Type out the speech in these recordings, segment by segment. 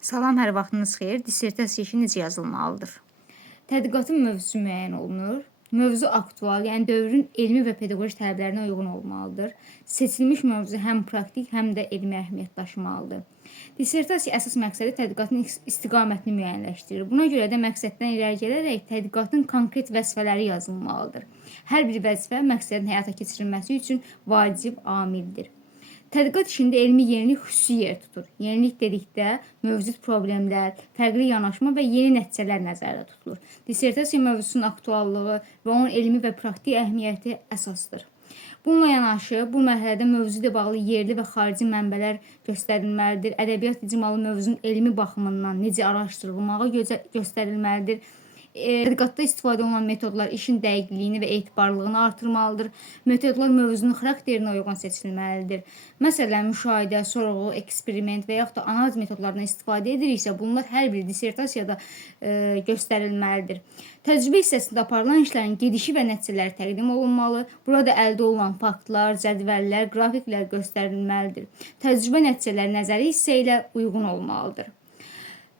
Salam, hər vaxtınız xeyir. Dissertasiya işi necə yazılmalıdır? Tədqiqatın mövzusu müəyyən olunur. Mövzu aktual, yəni dövrün elmi və pedaqoji tələblərinə uyğun olmalıdır. Seçilmiş mövzu həm praktik, həm də elmi əhəmiyyət daşımalıdır. Dissertasiya əsas məqsədi tədqiqatın istiqamətini müəyyənləşdirir. Buna görə də məqsəddən irəli gələrək tədqiqatın konkret vəzifələri yazılmalıdır. Hər bir vəzifə məqsədin həyata keçirilməsi üçün vacib amildir. Tədqiqat işində elmi yenilik xüsusi yer tutur. Yenilik dedikdə mövcud problemlər, fərqli yanaşma və yeni nəticələr nəzərdə tutulur. Dissertasiya mövzusunun aktuallığı və onun elmi və praktik əhəmiyyəti əsasdır. Bununla yanaşı, bu mərhələdə mövzu ilə bağlı yerli və xarici mənbələr göstərilməlidir. Ədəbiyyat icmalı mövzunun elmi baxımından necə araşdırılmağı göstərilməlidir. Tədqiqatda istifadə olunan metodlar işin dəqiqliyini və etibarlılığını artırmalıdır. Metodlar mövzunun xarakterinə uyğun seçilməlidir. Məsələn, müşahidə, sorğu, eksperiment və yaxud da analiz metodlarından istifadə ediriksə, bunlar hər bir dissertasiyada göstərilməlidir. Təcrübə hissəsində aparılan işlərin gedişi və nəticələri təqdim olunmalı. Burada əldə olunan faktlar, cədvəllər, qrafiklər göstərilməlidir. Təcrübə nəticələri nəzəri hissə ilə uyğun olmalıdır.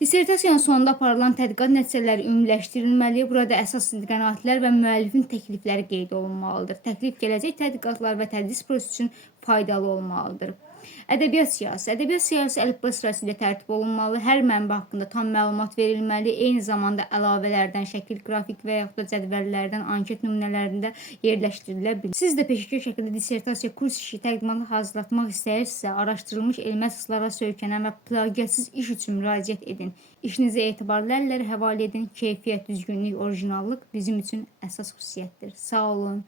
Dissertasiyanın sonunda aparılan tədqiqat nəticələri ümumiləşdirilməli. Burada əsas qənaətlər və müəllifin təklifləri qeyd olunmalıdır. Təklif gələcək tədqiqatlar və tədris prosesi üçün faydalı olmalıdır. Ədəbiyyat siyahısı. Ədəbiyyat siyahısı əlifba sırasıyla tərtib olunmalı. Hər mənbə haqqında tam məlumat verilməli. Eyni zamanda əlavələrdən, şəkil, qrafik və yaxud da cədvəllərdən, anket nümunələrində yerləşdirilə bilir. Siz də peşəkar şəkildə dissertasiya kurs işi təqdimatı hazırlatmaq istəyirsinizsə, araşdırılmış elmi əsaslara söykənən və plagiatsız iş üçün müraciət edin. İşinizi etibarlı əllərə həvalə edin. Keyfiyyət, düzgünlük, orijinallıq bizim üçün əsas xüsusiyyətdir. Sağ olun.